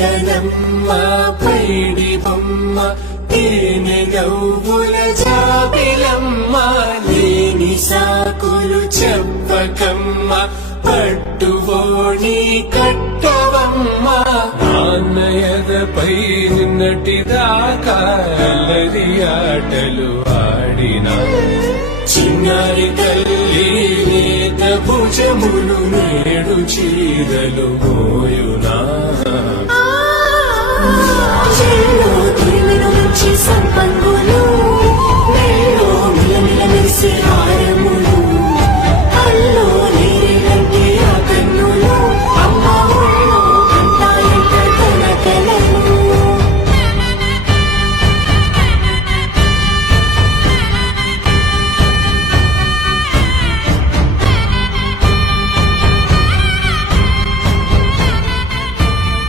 చుక్కలమ్మ పైడి బొమ్మ తేనె నవ్వుల జాబిలమ్మ లేని సాకులు చెప్పకమ్మ పట్టువోణి కట్టవమ్మ నాన్నయదపై నిన్నటిదాకా అల్లరి ఆటలు ఆడినా చిన్నారి తల్లి నేత భుజములు నేడు చీరలు మోయునా